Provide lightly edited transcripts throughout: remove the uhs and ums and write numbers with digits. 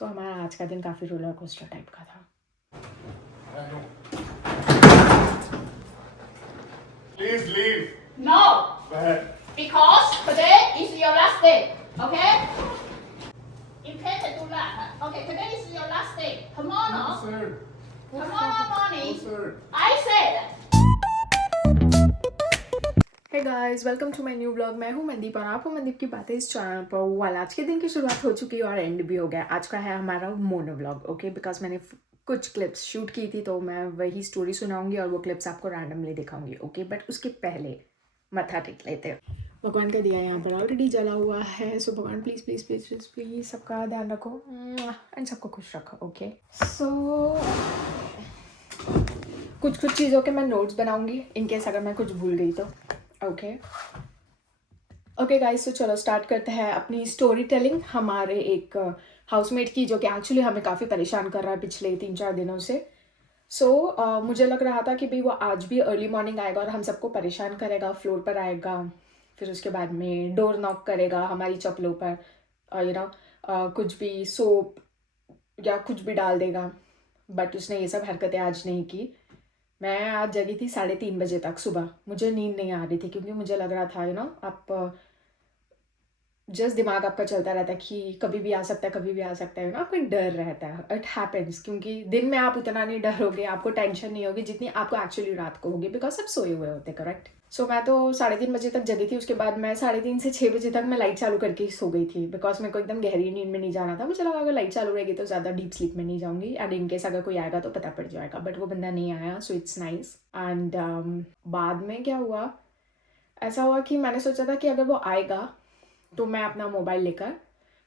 तो हमारा आज का दिन काफ़ी रोलर कोस्टर टाइप का था। Please leave. No, Where? because today is your last day. Okay? You can't do that. Okay, today is your last day. Tomorrow, No, sir. tomorrow morning, No, sir. I said. Hey guys, welcome to my new blog. मैं हूँ मनदीप और आप हो मनदीप की बातें इस channel पर। वाल आज के दिन की शुरुआत हो चुकी है और एंड भी हो गया। आज का है हमारा मोनो ब्लॉग, ओके, बिकॉज मैंने कुछ क्लिप्स शूट की थी तो मैं वही स्टोरी सुनाऊंगी और वो क्लिप्स आपको रैंडमली दिखाऊंगी, ओके। बट उसके पहले मत्था टेक लेते हैं। भगवान का दिया यहाँ पर ऑलरेडी जला हुआ है, सो भगवान please please please please please सबका ध्यान रखो एंड सबको खुश रखो, ओके। सो कुछ चीज़ों के मैं नोट्स बनाऊंगी इनकेस अगर मैं कुछ भूल गई तो, ओके गाइस। तो चलो स्टार्ट करते हैं अपनी स्टोरी टेलिंग हमारे एक हाउसमेट की, जो कि एक्चुअली हमें काफ़ी परेशान कर रहा है पिछले 3-4 दिनों से। मुझे लग रहा था कि भाई वो आज भी अर्ली मॉर्निंग आएगा और हम सबको परेशान करेगा, फ्लोर पर आएगा, फिर उसके बाद में डोर नॉक करेगा हमारी चप्पलों पर, कुछ भी सोप या कुछ भी डाल देगा। बट उसने ये सब हरकतें आज नहीं की। मैं आज जगी थी 3:30 बजे तक सुबह। मुझे नींद नहीं आ रही थी क्योंकि मुझे लग रहा था आप जस्ट दिमाग आपका चलता रहता है कि कभी भी आ सकता है, कभी भी आ सकता है, आपको एक डर रहता है। इट हैपेंस, क्योंकि दिन में आप उतना नहीं डरोगे, आपको टेंशन नहीं होगी जितनी आपको एक्चुअली रात को होगी, बिकॉज सब सोए हुए होते, करेक्ट। मैं तो 3:30 बजे तक जगी थी। उसके बाद मैं 3:30 से 6 बजे तक मैं लाइट चालू करके ही सो गई थी, बिकॉज मेरे को एकदम गहरी नींद में नहीं जाना था। मुझे लगा अगर लाइट चालू रहेगी तो ज़्यादा डीप स्लीप में नहीं जाऊंगी एंड इनकेस अगर कोई आएगा तो पता पड़ जाएगा। बट वो बंदा नहीं आया, सो इट्स नाइस। एंड बाद में क्या हुआ, ऐसा हुआ कि मैंने सोचा था कि अगर वो आएगा तो मैं अपना मोबाइल लेकर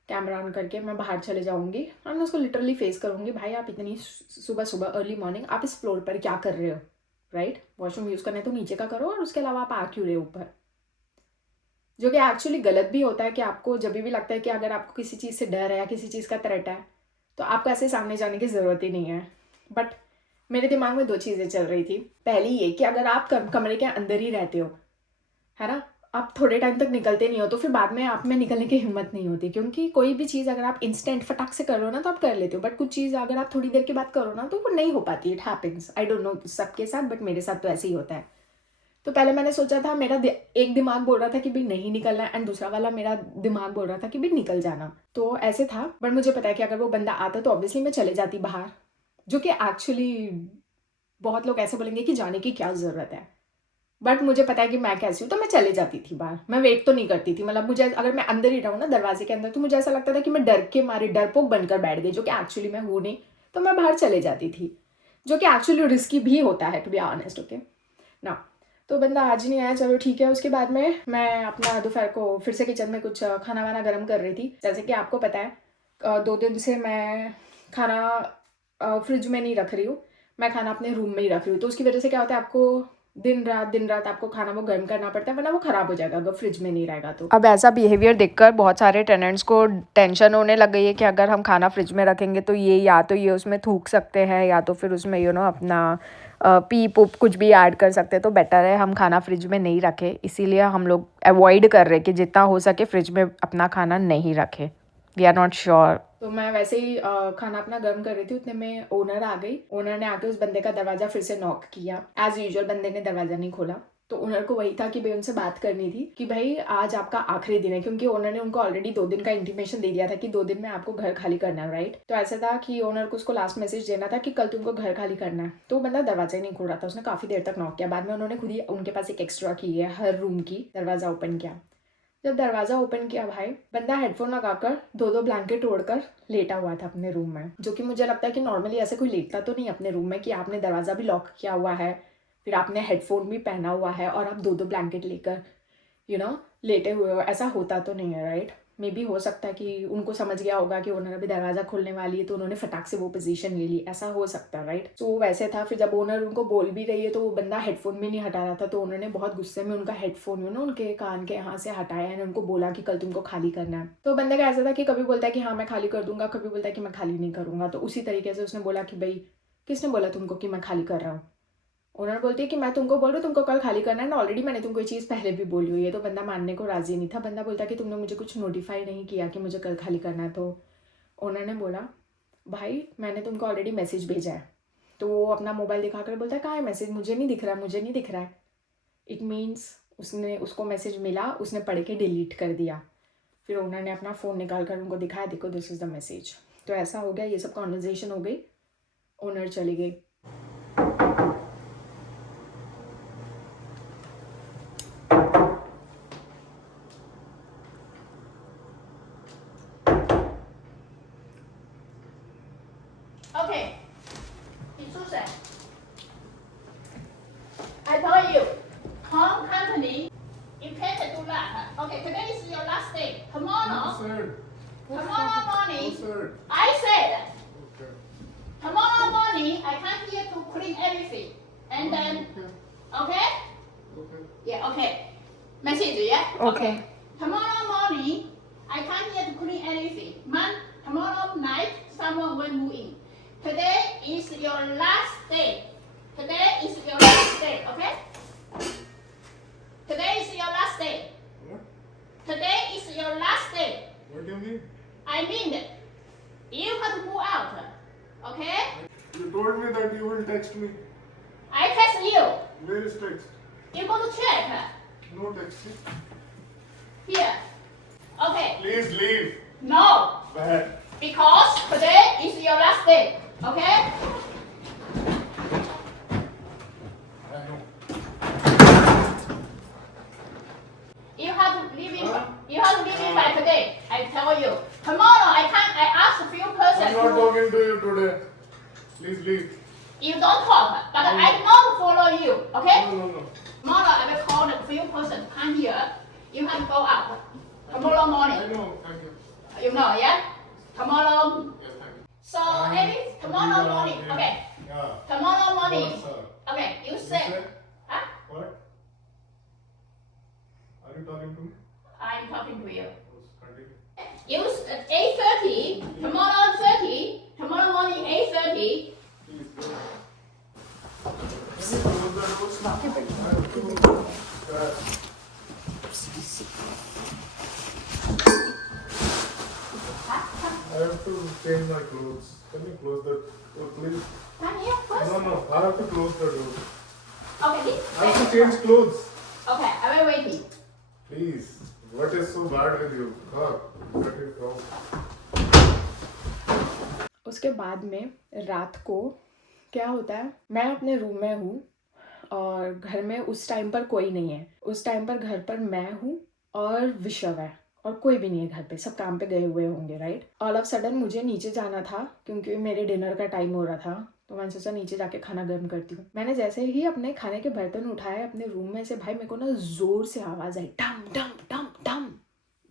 कैमरा ऑन करके मैं बाहर चले जाऊंगी और मैं उसको लिटरली फेस करूंगी, भाई आप इतनी सुबह सुबह अर्ली मॉर्निंग आप इस फ्लोर पर क्या कर रहे हो, राइट। वॉशरूम यूज़ करने तो नीचे का करो और उसके अलावा आप आ क्यों रहे हो ऊपर। जो कि एक्चुअली गलत भी होता है कि आपको जब भी लगता है कि अगर आपको किसी चीज़ से डर है या किसी चीज़ का थ्रेट है तो आपको ऐसे सामने जाने की ज़रूरत ही नहीं है। बट मेरे दिमाग में 2 चीज़ें चल रही थी। पहली ये कि अगर आप कमरे के अंदर ही रहते हो, है ना, आप थोड़े टाइम तक निकलते नहीं हो तो फिर बाद में आप में निकलने की हिम्मत नहीं होती, क्योंकि कोई भी चीज़ अगर आप इंस्टेंट फटाक से कर लो ना तो आप कर लेते हो, बट कुछ चीज़ अगर आप थोड़ी देर के बाद करो ना तो वो नहीं हो पाती। It happens, I don't know सबके साथ, बट मेरे साथ तो ऐसे ही होता है। तो पहले मैंने सोचा था, मेरा एक दिमाग बोल रहा था कि भाई नहीं निकलना एंड दूसरा वाला मेरा दिमाग बोल रहा था कि भाई निकल जाना। तो ऐसे था। बट मुझे पता है कि अगर वो बंदा आता तो ऑब्वियसली मैं चले जाती बाहर, जो कि एक्चुअली बहुत लोग ऐसे बोलेंगे कि जाने की क्या ज़रूरत है, बट मुझे पता है कि मैं कैसी हूँ तो मैं चले जाती थी बाहर। मैं वेट तो नहीं करती थी, मतलब मुझे अगर मैं अंदर ही रहूँ ना दरवाजे के अंदर तो मुझे ऐसा लगता था कि मैं डर के मारे डरपोक बनकर बैठ गई, जो कि एक्चुअली मैं हूँ नहीं। तो मैं बाहर चले जाती थी, जो कि एक्चुअली रिस्की भी होता है, टू बी ऑनेस्ट, ओके ना। तो बंदा आज नहीं आया, चलो ठीक है। उसके बाद में मैं अपना दोपहर को फिर से किचन में कुछ खाना वाना गर्म कर रही थी। जैसे कि आपको पता है 2 दिन से मैं खाना फ्रिज में नहीं रख रही हूँ, मैं खाना अपने रूम में ही रख रही हूँ। तो उसकी वजह से क्या होता है, आपको दिन रात आपको खाना वो गर्म करना पड़ता है, वरना वो ख़राब हो जाएगा अगर फ्रिज में नहीं रहेगा तो। अब ऐसा बिहेवियर देखकर बहुत सारे टेनेंट्स को टेंशन होने लग गई है कि अगर हम खाना फ्रिज में रखेंगे तो ये या तो ये उसमें थूक सकते हैं या तो फिर उसमें अपना पी पुप कुछ भी ऐड कर सकते हैं। तो बेटर है हम खाना फ्रिज में नहीं रखें, इसीलिए हम लोग अवॉइड कर रहे हैं कि जितना हो सके फ्रिज में अपना खाना नहीं रखें। We are not sure. तो मैं वैसे ही खाना अपना गर्म कर रही थी, उतने में ओनर आ गई। ओनर ने आके उस बंदे का दरवाज़ा फिर से नॉक किया। एज यूजुअल बंदे ने दरवाज़ा नहीं खोला। तो ओनर को वही था कि भाई उनसे बात करनी थी कि भाई आज आपका आखिरी दिन है, क्योंकि ओनर ने उनको ऑलरेडी 2 दिन का इंटीमेशन दे दिया था कि 2 दिन में आपको घर खाली करना है, राइट। तो ऐसा था कि ओनर को उसको लास्ट मैसेज देना था कि कल तुमको घर खाली करना है। तो बंदा दरवाजा ही नहीं खोल रहा था, उसने काफ़ी देर तक नॉक किया। बाद में उन्होंने खुद ही, उनके पास एक एक्स्ट्रा की है हर रूम की, दरवाज़ा ओपन किया। जब दरवाज़ा ओपन किया भाई, बंदा हेडफोन लगाकर 2-2 ब्लैंकेट ओढ़कर लेटा हुआ था अपने रूम में, जो कि मुझे लगता है कि नॉर्मली ऐसे कोई लेटता तो नहीं अपने रूम में कि आपने दरवाज़ा भी लॉक किया हुआ है, फिर आपने हेडफोन भी पहना हुआ है और आप 2-2 ब्लैंकेट लेकर लेटे हुए हो। ऐसा होता तो नहीं है, राइट। मे बी हो सकता है कि उनको समझ गया होगा कि ओनर अभी दरवाज़ा खोलने वाली है तो उन्होंने फटाक से वो पोजीशन ले ली, ऐसा हो सकता है, राइट। तो वैसे था। फिर जब ओनर उनको बोल भी रही है तो वो बंदा हेडफोन भी नहीं हटा रहा था, तो उन्होंने बहुत गुस्से में उनका हेडफोन उनके कान के यहाँ से हटाया है, उनको बोला कि कल तुमको खाली करना है। तो बंदे का ऐसा था कि कभी बोलता है कि हाँ मैं खाली कर दूंगा, कभी बोलता है कि मैं खाली नहीं करूँगा। तो उसी तरीके से उसने बोला कि भाई किसने बोला तुमको कि मैं खाली कर रहा हूँ। ओनर बोलती है कि मैं तुमको बोल रही हूँ तुमको कल खाली करना है ना, ऑलरेडी मैंने तुमको ये चीज़ पहले भी बोली हुई है। तो बंदा मानने को राजी नहीं था। बंदा बोलता कि तुमने मुझे कुछ नोटिफाई नहीं किया कि मुझे कल खाली करना है। तो ओनर ने बोला भाई मैंने तुमको ऑलरेडी मैसेज भेजा है। तो वो अपना मोबाइल दिखाकर बोलता है कहाँ है मैसेज, मुझे नहीं दिख रहा, मुझे नहीं दिख रहा है। इट मीन्स उसको मैसेज मिला, उसने पढ़ के डिलीट कर दिया। फिर ओनर ने अपना फ़ोन निकाल कर उनको दिखाया, देखो दिस इज़ द मैसेज। तो ऐसा हो गया, ये सब कॉन्वर्जेशन हो गई, ओनर चली गई। Okay. Susan, I told you, home company, you can't do that. Okay, today is your last day. Tomorrow, Sir. tomorrow morning, Sir. I said, Okay. tomorrow morning, I come here to clean everything. And then, okay? Okay. Yeah, okay. Message, yeah? Okay. Tomorrow morning, I come here to clean everything. Tomorrow night, someone will move in. Today is your last day. Today is your last day, okay? Today is your last day. What? Today is your last day. What do you mean? I mean that you have to move out, okay? You told me that you will text me. I text you. Where is text? You go to check. No text. Here. Okay. Please leave. No. Bad. Because today is your last day, okay? I know. You have to leave it. Huh? You have to leave it by today. I tell you. Tomorrow I can't. I ask a few I'm persons. not talking to you today. Please leave. You don't talk, but I not follow you. Okay? No. Tomorrow I will call a few persons to come here. You have to go out. Tomorrow I morning. know. Thank you. You know, yeah? Tomorrow. Yes, thank you. So tomorrow morning. Okay. Yeah. Tomorrow morning. What, sir? Okay. You You say. said? Huh? What? Are you talking to me? I'm talking to you. Continue. Use 8:30. Tomorrow 30. Tomorrow morning 8:30. Please go. Close the doors. I have to- I have to change my clothes. Can you close the door, please? Come here first. No. I have to close the door. Okay. I have to change clothes. Okay. I will waiting. Please. What is so bad with you? Car. Let it go. उसके बाद में रात को क्या होता है, मैं अपने रूम में हूँ और घर में उस टाइम पर कोई नहीं है। उस टाइम पर घर पर मैं हूँ और विशव है और कोई भी नहीं है घर पे, सब काम पे गए हुए होंगे, राइट। ऑल ऑफ सडन मुझे नीचे जाना था क्योंकि मेरे डिनर का टाइम हो रहा था, तो मैंने सोचा नीचे जाके खाना गर्म करती हूँ। मैंने जैसे ही अपने खाने के बर्तन उठाए अपने रूम में से, भाई मेरे को ना ज़ोर से आवाज़ आई, डम डम डम डम,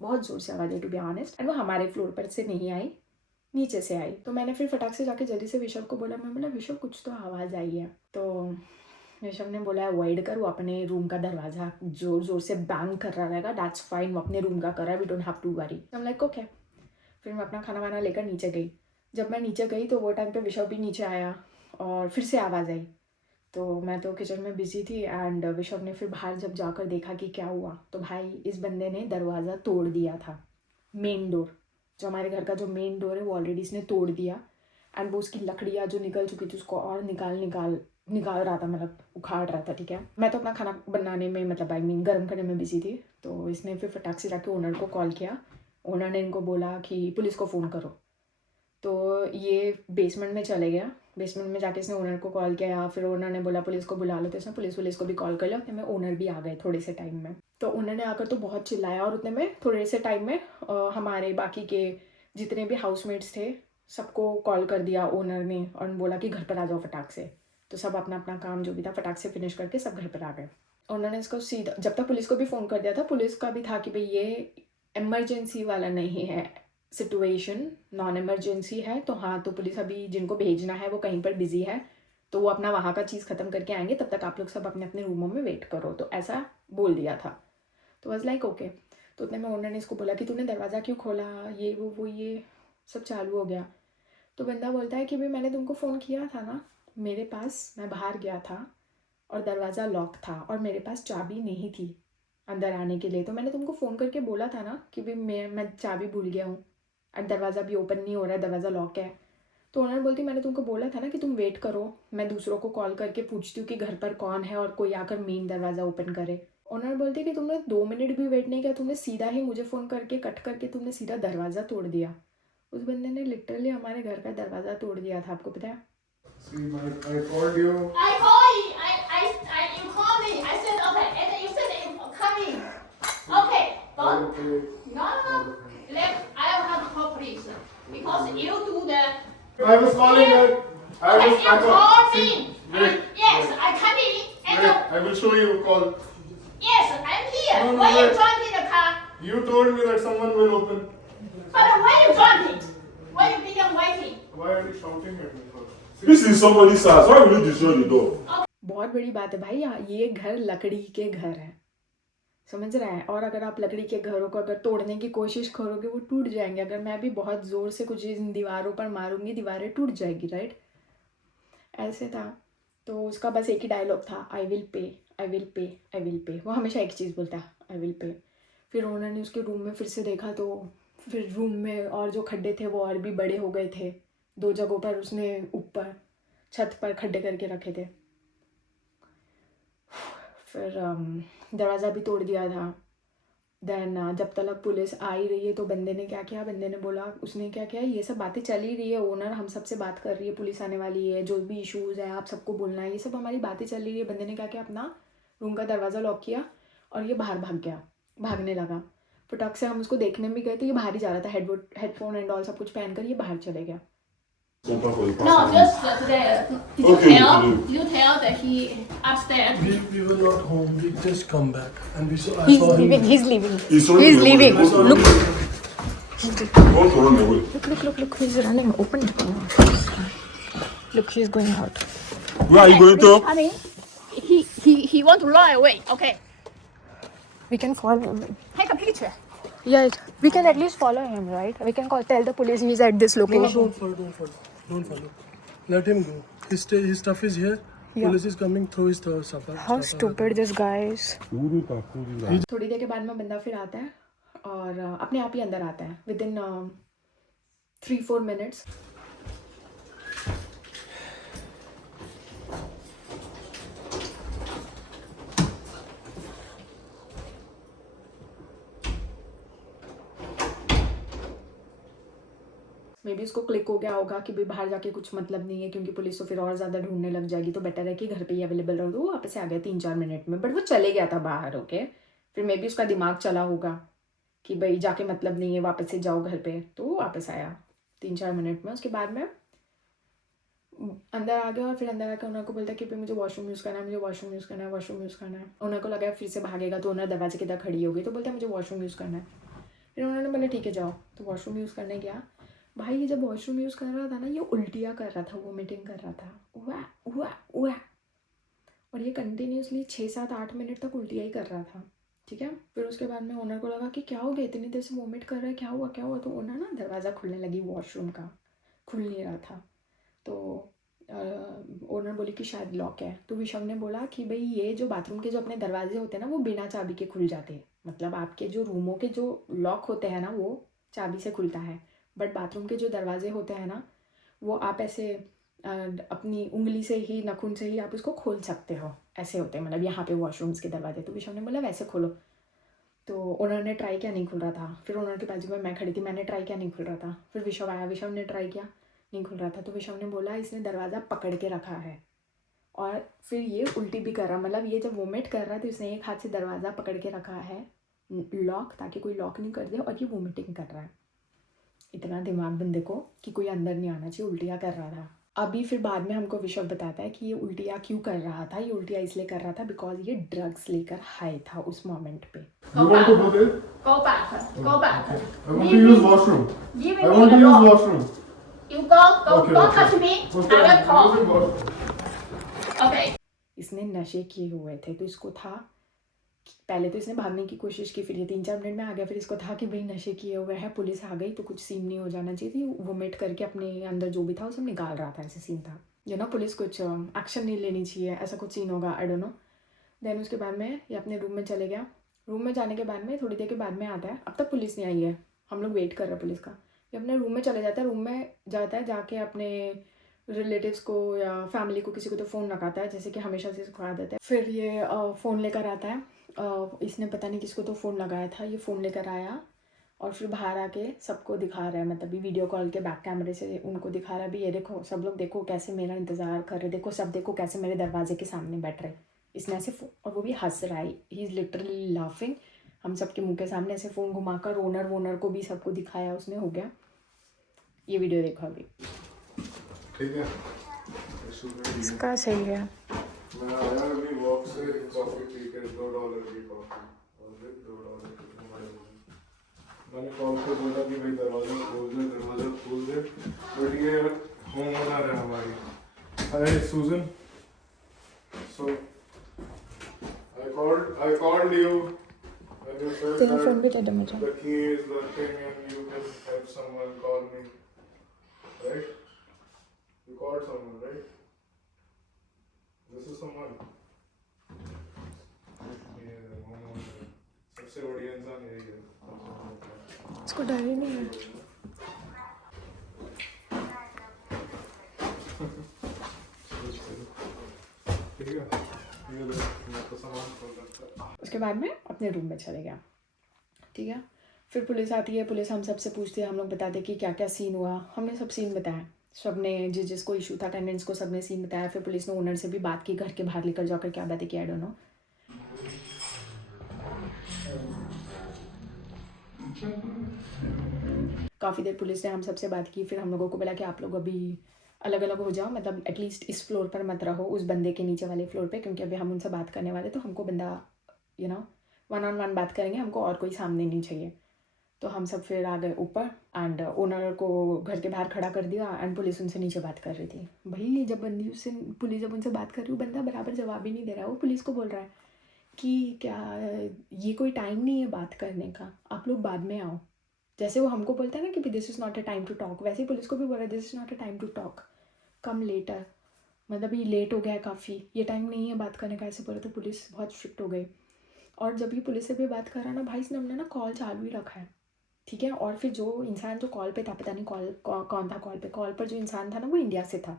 बहुत ज़ोर से आवाज़ आई टू बी ऑनेस्ट। एंड वो हमारे फ्लोर पर से नहीं आई, नीचे से आई। तो मैंने फिर फटाक से जाके जल्दी से विशव को बोला, मैं बोला विशव कुछ तो आवाज़ आई है। तो विशव ने बोला अवॉइड कर, वो अपने रूम का दरवाज़ा ज़ोर ज़ोर से बैंग कर रहा रहेगा, दैट्स फाइन, वो अपने रूम का कर रहा है, we don't have to worry. I am like okay. फिर मैं अपना खाना वाना लेकर नीचे गई। जब मैं नीचे गई तो वो टाइम पे विशव भी नीचे आया और फिर से आवाज़ आई। तो मैं तो किचन में बिजी थी एंड विशव ने फिर बाहर जब जाकर देखा कि क्या हुआ, तो भाई इस बंदे ने दरवाज़ा तोड़ दिया था। मेन डोर, जो हमारे घर का जो मेन डोर है वो ऑलरेडी इसने तोड़ दिया एंड वो उसकी लकड़ियाँ जो निकल चुकी थी उसको और निकाल रहा था, मतलब उखाड़ रहा था, ठीक है। मैं तो अपना खाना बनाने में, मतलब आई मीन गर्म करने में बिजी थी। तो इसने फिर फटाक से जाके ओनर को कॉल किया। ओनर ने इनको बोला कि पुलिस को फ़ोन करो। तो ये बेसमेंट में चले गया। बेसमेंट में जाके इसने ओनर को कॉल किया, फिर ओनर ने बोला पुलिस को बुला लो, तो इसने पुलिस को भी कॉल कर लिया। उतने में ओनर भी आ गए थोड़े से टाइम में। तो ओनर ने आकर तो बहुत चिल्लाया और उतने में थोड़े से टाइम में हमारे बाकी के जितने भी हाउसमेट्स थे सबको कॉल कर दिया ओनर ने और बोला कि घर पर आ जाओ फटाक से। तो सब अपना अपना काम जो भी था फटाक से फिनिश करके सब घर पर आ गए। ओनर ने इसको सीधा, जब तक पुलिस को भी फ़ोन कर दिया था, पुलिस का भी था कि भाई ये इमरजेंसी वाला नहीं है सिचुएशन, नॉन इमरजेंसी है। तो हाँ, तो पुलिस अभी जिनको भेजना है वो कहीं पर बिजी है, तो वो अपना वहाँ का चीज़ ख़त्म करके आएंगे, तब तक आप लोग सब अपने अपने रूमों में वेट करो। तो ऐसा बोल दिया था। तो वाज लाइक ओके। तो उतने में ओनर ने इसको बोला कि तूने दरवाज़ा क्यों खोला, ये वो ये सब चालू हो गया। तो बंदा बोलता है कि भाई मैंने तुमको फ़ोन किया था ना, मेरे पास, मैं बाहर गया था और दरवाज़ा लॉक था और मेरे पास चाबी नहीं थी अंदर आने के लिए। तो मैंने तुमको फ़ोन करके बोला था ना कि भाई मैं चाबी भूल गया हूँ और दरवाज़ा भी ओपन नहीं हो रहा है, दरवाज़ा लॉक है। तो ओनर बोलती मैंने तुमको बोला था ना कि तुम वेट करो, मैं दूसरों को कॉल करके पूछती हूँ कि घर पर कौन है और कोई आकर मेन दरवाज़ा ओपन करे। ओनर बोलती कि तुमने 2 मिनट भी वेट नहीं किया, तुमने सीधा ही मुझे फ़ोन करके कट करके तुमने सीधा दरवाज़ा तोड़ दिया। उस बंदे ने लिटरली हमारे घर का दरवाज़ा तोड़ दिया था, आपको पता है? See, I called you. I call you. You call me. I said okay, and then you said that you come in. Okay, don't. No. I don't have to call police because you do the. I was calling her. Okay, you call me. Wait. Yes, I come in and Wait, I will show you a call. yes, I'm here. No, Why you wait. drunk in the car? You told me that someone will open. But why you drunk it? Why you didn't waiting? Why are you shouting at me for? This is somebody's house. Why will you destroy the door? बहुत बड़ी बात है भाई, ये घर लकड़ी के घर है, समझ रहा है? और अगर आप लकड़ी के घरों को अगर तोड़ने की कोशिश करोगे वो टूट जाएंगे। अगर मैं भी बहुत ज़ोर से कुछ इन दीवारों पर मारूंगी, दीवारें टूट जाएगी, राइट? ऐसे था। तो उसका बस एक ही डायलॉग था, I will pay, I will pay, I will pay. वो हमेशा एक चीज़ बोलता है, आई विल पे। फिर ओनर ने उसके रूम में फिर से देखा तो फिर रूम में और जो खड्डे थे वो और भी बड़े हो गए थे। 2 जगहों पर उसने ऊपर छत पर खड्डे करके रखे थे। फिर दरवाज़ा भी तोड़ दिया था। देन जब तक पुलिस आ ही रही है तो बंदे ने क्या किया, बंदे ने बोला, उसने क्या किया, ये सब बातें चल ही रही है, ओनर हम सबसे बात कर रही है, पुलिस आने वाली है, जो भी इश्यूज़ है आप सबको बोलना है, ये सब हमारी बातें चल रही है। बंदे ने क्या किया, अपना रूम का दरवाज़ा लॉक किया और ये बाहर भाग गया, भागने लगा। फटाक से हम उसको देखने भी गए तो ये बाहर ही जा रहा था, हेडफोन एंड ऑल सब कुछ पहनकर ये बाहर चले गया। No, just today. Did Okay, you tell that he upstairs? We were not home. We just come back, and we saw. I He's saw him. leaving, he's leaving. He's running He's away. leaving. I saw Look, him. I want to run away. look, he's running. Open it. Look, he's going out. Where are you going to? I mean, he want to run away. Okay, We can follow him. take a picture. Yeah, we can at least follow him, right? We can tell the police he's at this No, location. don't follow. Let him go. His stuff is here. Yeah. Police is coming through his stuff. How stupid this guy is. He's थोड़ी देर के बाद में बंदा फिर आता है और अपने आप ही अंदर आता है विदिन 3-4 मिनट्स। मे बी उसको क्लिक हो गया होगा कि भाई बाहर जाके कुछ मतलब नहीं है, क्योंकि पुलिस तो फिर और ज़्यादा ढूंढने लग जाएगी, तो बेटर है कि घर पे ही अवेलेबल रहो। तो वापस से आ गया 3-4 मिनट में, बट वो चले गया था बाहर। ओके, फिर मे बी उसका दिमाग चला होगा कि भाई जाके मतलब नहीं है, वापस से जाओ घर पे, तो वो वापस आया 3-4 मिनट में। उसके बाद में अंदर आ गया और फिर अंदर आकर ओनर को बोलता है कि भाई मुझे वॉशरूम यूज़ करना है, मुझे वॉशरूम यूज़ करना है, वॉशरूम यूज़ करना है। ओनर को लगा फिर से भागेगा, तो ओनर दरवाजे की तरह खड़ी हो गई, तो बोलता है मुझे वॉशरूम यूज़ करना है। फिर उन्होंने बोला ठीक है जाओ, तो वॉशरूम यूज़ करने गया। भाई ये जब वॉशरूम यूज़ कर रहा था ना, ये उल्टियाँ कर रहा था, वोमिटिंग कर रहा था, वाह। और ये कंटिन्यूसली 6-7-8 मिनट तक उल्टियाँ ही कर रहा था, ठीक है। फिर उसके बाद में ओनर को लगा कि क्या हो गया, इतनी देर से वोमिट कर रहा है, क्या हुआ। तो ओनर ना दरवाज़ा खुलने लगी वॉशरूम का, खुल नहीं रहा था। तो ओनर बोली कि शायद लॉक है। तो विशव ने बोला कि भाई ये जो बाथरूम के जो अपने दरवाजे होते हैं ना, वो बिना चाबी के खुल जाते हैं। मतलब आपके जो रूमों के जो लॉक होते हैं ना, वो चाबी से खुलता है, बट बाथरूम के जो दरवाजे होते हैं ना, वो आप ऐसे अपनी उंगली से ही, नखून से ही आप उसको खोल सकते हो, ऐसे होते हैं, मतलब यहाँ पे वॉशरूम्स के दरवाजे। तो विशव ने बोला वैसे खोलो। तो ओनर ने ट्राई किया, नहीं खुल रहा था। फिर ओनर के बाजू में मैं खड़ी थी, मैंने ट्राई किया, नहीं खुल रहा था। फिर विशव आया, विशव ने ट्राई किया, नहीं खुल रहा था। तो विशव ने बोला इसने दरवाज़ा पकड़ के रखा है और फिर ये उल्टी भी कर रहा, मतलब ये जब वोमिट कर रहा है तो इसने एक हाथ से दरवाज़ा पकड़ के रखा है लॉक, ताकि कोई लॉक नहीं कर दे, और ये वोमिटिंग कर रहा है। इतना दिमाग बंदे को कि कोई अंदर नहीं आना चाहिए, उल्टियाँ कर रहा था। अभी फिर बाद में हमको विशव बताता है कि ये उल्टियाँ क्यों कर रहा था। ये उल्टियाँ इसलिए कर रहा था बिकॉज ये ड्रग्स लेकर हाई था उस मोमेंट पे। You want to go there? Go back. I want to use washroom. Give I me want the to use law. washroom. You go. Okay, Don't okay. touch me. Okay, I will I'm call. using washroom. Okay. इसने नशे किए हुए थे, तो इसको था कि पहले तो इसने भागने की कोशिश की, फिर ये 3-4 मिनट में आ गया। फिर इसको था कि भाई नशे किए हुए हैं, पुलिस आ गई तो कुछ सीन नहीं हो जाना चाहिए थी। वोमिट करके अपने अंदर जो भी था वो सब निकाल रहा था, ऐसे सीन था। पुलिस कुछ एक्शन नहीं लेनी चाहिए, ऐसा कुछ सीन होगा, आई डोंट नो। देन उसके बाद में ये अपने रूम में चले गया। रूम में जाने के बाद में थोड़ी देर के बाद में आता है, अब तक पुलिस नहीं आई है, हम लोग वेट कर रहे हैं पुलिस का। ये अपने रूम में चले जाता है, रूम में जाता है, जाके अपने रिलेटिव्स को या फैमिली को किसी को तो फ़ोन लगाता है, जैसे कि हमेशा से सिखा देता है। फिर ये फ़ोन लेकर आता है, इसने पता नहीं किसको तो फ़ोन लगाया था, ये फ़ोन लेकर आया और फिर बाहर आके सबको दिखा रहा है, मतलब वीडियो कॉल के बैक कैमरे से उनको दिखा रहा है, भी ये देखो सब लोग, देखो कैसे मेरा इंतज़ार कर रहे, देखो सब, देखो कैसे मेरे दरवाजे के सामने बैठ रहे। इसने ऐसे और वो भी हंस रहा है, ही इज़ लिटरली लाफिंग, हम सबके मुंह के सामने ऐसे फ़ोन घुमाकर ओनर को भी सबको दिखाया उसने। हो गया, ये वीडियो देखो अभी। ठीक है, शुक्रिया। इसका सही है। मैं आया अभी वॉक से, कॉफी पी के $2 की कॉफी और फिर $2 की हमारे बोले। मैंने कॉल पे बोला कि भाई दरवाजा खोल दे, बट ये होम ओनर है हमारी। हाय सुजन, सो I called you when you said तेरा फ़ोन भी that दे दो मुझे। the key is the thing and you can have someone call me, right? You called someone, right? This is someone. ये होमोन है। सबसे बढ़िया इंसान यही है। इसको डर ही नहीं है। ठीक है, ये ले, मैं तो सामान खोल रखता है। उसके बाद में अपने रूम में चले गया, ठीक है। फिर पुलिस आती है, पुलिस हम सबसे पूछती है, हम लोग बताते कि क्या क्या सीन हुआ, हमने सब सीन बताया, सब ने जिसको इशू था टेंडेंट्स को सब ने सीन बताया। फिर पुलिस ने ओनर से भी बात की, घर के बाहर लेकर जाकर क्या बातें की, आई डोंट नो। काफ़ी देर पुलिस ने हम सबसे बात की, फिर हम लोगों को बोला कि आप लोग अभी अलग अलग हो जाओ, मतलब एटलीस्ट इस फ्लोर पर मत रहो, उस बंदे के नीचे वाले फ्लोर पे, क्योंकि अभी हम उनसे बात करने वाले, तो हमको बंदा वन ऑन वन बात करेंगे, हमको और कोई सामने नहीं चाहिए। तो हम सब फिर आ गए ऊपर एंड ओनर को घर के बाहर खड़ा कर दिया एंड पुलिस उनसे नीचे बात कर रही थी। भाई जब पुलिस जब उनसे बात कर रही, बंदा बराबर जवाब ही नहीं दे रहा है। वो पुलिस को बोल रहा है कि क्या ये कोई टाइम नहीं है बात करने का, आप लोग बाद में आओ। जैसे वो हमको बोलता है ना कि this is not a time to talk, वैसे ही पुलिस को भी बोल रहा है this is not a time to talk, come later. मतलब ये लेट हो गया है काफ़ी, ये टाइम नहीं है बात करने का, ऐसे बोले तो पुलिस बहुत स्ट्रिक्ट हो गई। और जब ये पुलिस से भी बात कर रहा ना भाई, इसने हमने ना कॉल चालू ही रखा है, ठीक है। और फिर जो इंसान जो कॉल पे था, पता नहीं कौन था कॉल पर जो इंसान था ना वो इंडिया से था।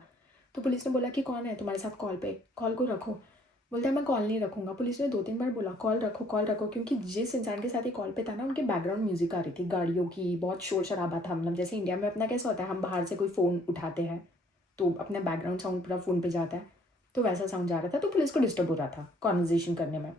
तो पुलिस ने बोला कि कौन है तुम्हारे साथ कॉल पे, कॉल को रखो। बोलता है मैं कॉल नहीं रखूँगा। पुलिस ने 2-3 बार बोला कॉल रखो, क्योंकि जिस इंसान के साथ ये कॉल पे था ना, उनके बैकग्राउंड म्यूज़िक आ रही थी, गाड़ियों की, बहुत शोर शराबा था। मतलब जैसे इंडिया में अपना कैसा होता है, हम बाहर से कोई फ़ोन उठाते हैं तो अपना बैकग्राउंड साउंड पूरा फ़ोन पे जाता है, तो वैसा साउंड जा रहा था। तो पुलिस को डिस्टर्ब हो रहा था कॉन्वर्जेशन करने में।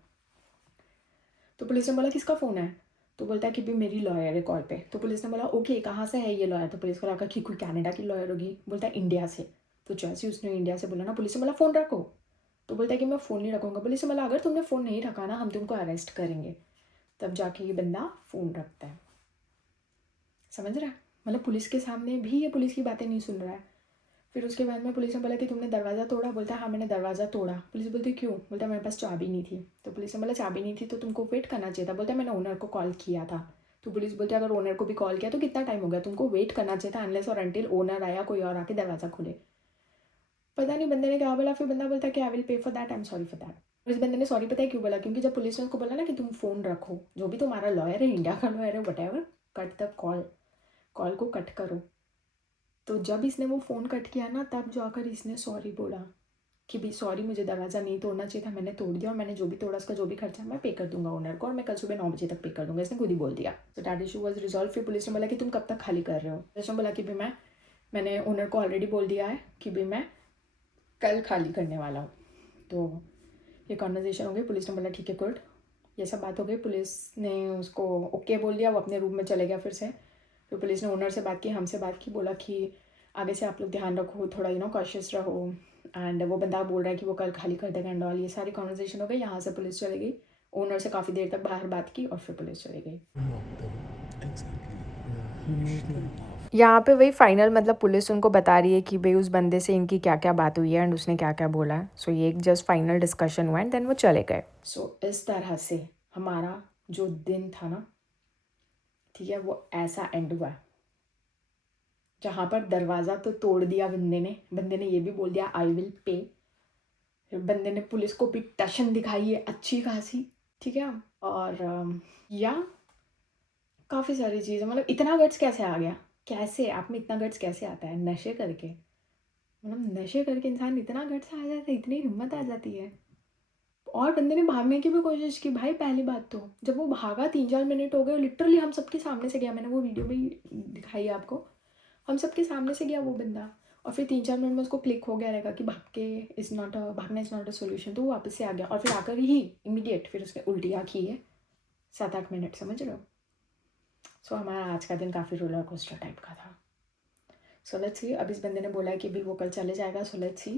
तो पुलिस ने बोला किसका फ़ोन है, तो बोलता है कि भी मेरी लॉयर है कॉल पे। तो पुलिस ने बोला ओके कहाँ से है ये लॉयर, तो पुलिस को लगा कि कोई कनाडा की लॉयर होगी। बोलता है इंडिया से। तो जैसे उसने इंडिया से बोला ना, पुलिस ने बोला फ़ोन रखो, तो बोलता है कि मैं फ़ोन नहीं रखूँगा। पुलिस ने बोला अगर तुमने फ़ोन नहीं रखा ना, हम तुमको अरेस्ट करेंगे। तब जाके ये बंदा फ़ोन रखता है, समझ रहा है। मतलब पुलिस के सामने भी ये पुलिस की बातें नहीं सुन रहा है। फिर उसके बाद में पुलिस ने बोला कि तुमने दरवाज़ा तोड़ा। बोलता है हाँ मैंने दरवाज़ा तोड़ा। पुलिस बोलती क्यों? बोलता है मेरे पास चाबी नहीं थी। तो पुलिस ने बोला चाबी नहीं थी तो तुमको वेट करना चाहिए था। बोलता है मैंने ओनर को कॉल किया था। तो पुलिस बोलती है अगर ओनर को भी कॉल किया तो कितना टाइम हो गया, तुमको वेट करना चाहिए था अनलेस और अनटिल ओनर आया, कोई और आके दरवाज़ा खोले। पता नहीं बंदे ने क्या बोला। फिर बंदा बोलता है कि I will pay for that, I am sorry for that. इस बंदे ने सॉरी पता है क्यों बोला? क्योंकि जब पुलिस ने उसको बोला ना कि तुम फ़ोन रखो, जो भी तुम्हारा लॉयर है, इंडिया का लॉयर है, व्हाटएवर, कट द कॉल को कट करो। तो जब इसने वो फ़ोन कट किया ना, तब जाकर इसने सॉरी बोला कि भाई सॉरी, मुझे दरवाज़ा नहीं तोड़ना चाहिए था, मैंने तोड़ दिया और मैंने जो भी तोड़ा उसका जो भी खर्चा मैं पे कर दूंगा ओनर को, और मैं कल सुबह 9 बजे तक पे कर दूंगा। इसने खुद ही बोल दिया। तो दैट इशू वॉज रिजॉल्व। फिर पुलिस ने बोला कि तुम कब तक खाली कर रहे हो? पुलिस ने बोला कि भाई मैंने ओनर को ऑलरेडी बोल दिया है कि भाई मैं कल खाली करने वाला हूँ। तो ये कॉन्वर्जेशन हो गई। पुलिस ने बोला ठीक है गुड, ये सब बात हो गई। पुलिस ने उसको ओके बोल दिया, वो अपने रूम में चले गया फिर से। फिर पुलिस ने ओनर से बात की, हमसे बात की, बोला कि आगे से आप लोग ध्यान रखो, थोड़ा कॉशियस रहो। एंड वो बंदा बोल रहा है कि वो कल खाली कर देगा एंड ऑल। ये सारी कॉन्वर्जेशन हो गई। यहाँ से पुलिस चली गई, ओनर से काफ़ी देर तक बाहर बात की और फिर पुलिस चली गई। यहाँ पे वही फाइनल, मतलब पुलिस उनको बता रही है कि भाई उस बंदे से इनकी क्या क्या बात हुई है एंड उसने क्या क्या बोला है। सो ये एक जस्ट फाइनल डिस्कशन हुआ एंड देन वो चले गए। सो इस तरह से हमारा जो दिन था ना, ठीक है, वो ऐसा एंड हुआ जहाँ पर दरवाज़ा तो तोड़ दिया बंदे ने ये भी बोल दिया आई विल पे। फिर बंदे ने पुलिस को भी टशन दिखाई है अच्छी खासी, ठीक है। और या काफ़ी सारी चीज़ें, मतलब इतना गट्स कैसे आ गया? कैसे आप में इतना गट्स कैसे आता है? नशे करके, मतलब नशे करके इंसान इतना गट्स आ जाता है, इतनी हिम्मत आ जाती है। और बंदे ने भागने की भी कोशिश की भाई। पहली बात तो जब वो भागा 3-4 मिनट हो गए, लिटरली हम सबके सामने से गया, मैंने वो वीडियो भी दिखाई आपको, हम सबके सामने से गया वो बंदा। और फिर 3-4 मिनट में उसको क्लिक हो गया रहेगा कि भागना इज़ नॉट अ सोल्यूशन, तो वो वापस से आ गया। और फिर आकर ही इमीडिएट फिर उसने उल्टियाँ की है 7-8 मिनट, समझ रहे हो? सो हमारा आज का दिन काफ़ी रोलर कोस्टर टाइप का था। सो लेट्स सी, अब इस बंदे ने बोला है कि भी वो कल चले जाएगा। सो लेट्स सी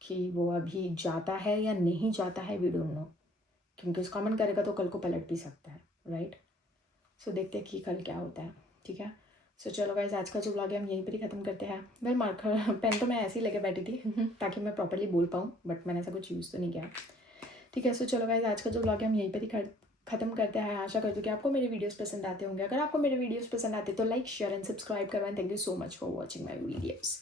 कि वो अभी जाता है या नहीं जाता है, वी डोंट नो, क्योंकि उसका मन करेगा तो कल को पलट भी सकता है, राइट? सो देखते हैं कि कल क्या होता है, ठीक है? सो चलो गाइस, आज का जो व्लॉग है हम यहीं पर ही ख़त्म करते हैं। वेल मार्कर पेन तो मैं ऐसे ही लेके बैठी थी ताकि मैं प्रॉपरली बोल पाऊँ, बट मैंने ऐसा कुछ यूज़ तो नहीं किया, ठीक है? सो चलो गाइस, आज का जो व्लॉग है हम यहीं पर ही ख़त्म करते हैं। आशा करती हूँ कि आपको मेरे वीडियोस पसंद आते होंगे। अगर आपको मेरे वीडियोस पसंद आते तो लाइक शेयर एंड सब्सक्राइब करवाएं। Thank you so much for watching my videos.